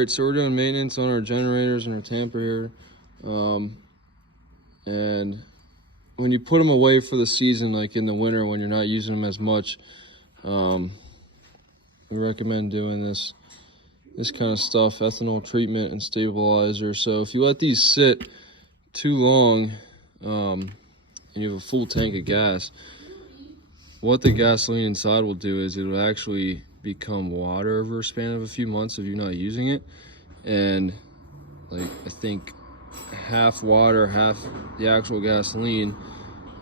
Alright, so we're doing maintenance on our generators and our tamper here. And when you put them away for the season, like in the winter when you're not using them as much, we recommend doing this kind of stuff, ethanol treatment and stabilizer. So if you let these sit too long, and you have a full tank of gas, what the gasoline inside will do is it will actually become water over a span of a few months if you're not using it. And like, I think half water, half the actual gasoline,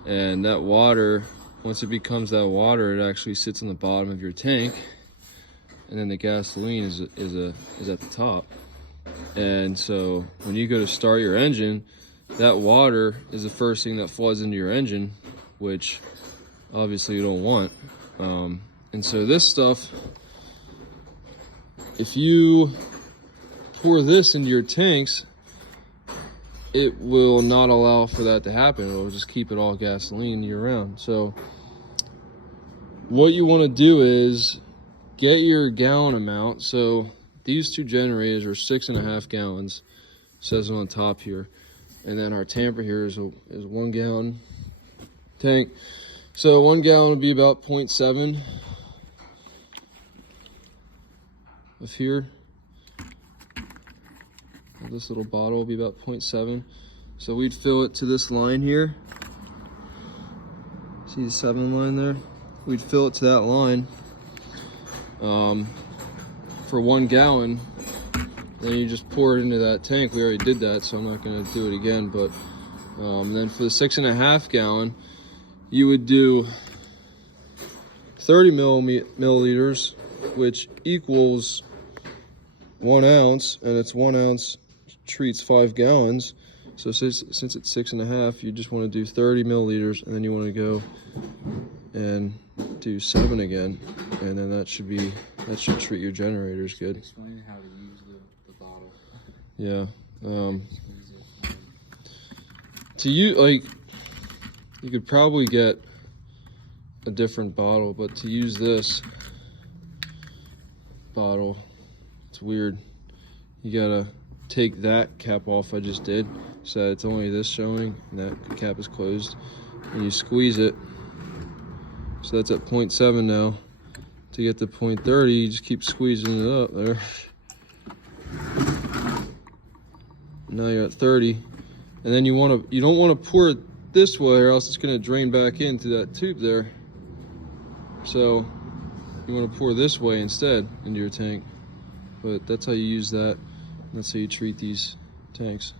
and that water, once it becomes that water, it actually sits on the bottom of your tank, and then the gasoline is at the top. And so when you go to start your engine, that water is the first thing that floods into your engine, which obviously you don't want. And so this stuff, if you pour this into your tanks, it will not allow for that to happen. It will just keep it all gasoline year round. So what you want to do is get your gallon amount. So these two generators are 6.5 gallons, says it on top here. And then our tamper here is 1 gallon tank. So 1 gallon would be about 0.7 of here. This little bottle will be about 0.7. So we'd fill it to this line here. See the 7 line there? We'd fill it to that line for 1 gallon. Then you just pour it into that tank. We already did that, so I'm not going to do it again. But then for the 6.5 gallon, you would do 30 milliliters, which equals 1 ounce, and it's 1 ounce treats 5 gallons. So since it's 6.5, you just want to do 30 milliliters, and then you want to go and do 7 again, and then that should treat your generators good. Explain how to use the bottle. Yeah. To use, like, you could probably get a different bottle, but to use this bottle, it's weird. You gotta take that cap off I just did, so it's only this showing and that cap is closed, and you squeeze it. So that's at 0.7 now. To get to 0.30, you just keep squeezing it up there. Now you're at 30, and then you don't want to pour it this way, or else it's going to drain back into that tube there. So you want to pour this way instead into your tank. But that's how you use that. That's how you treat these tanks.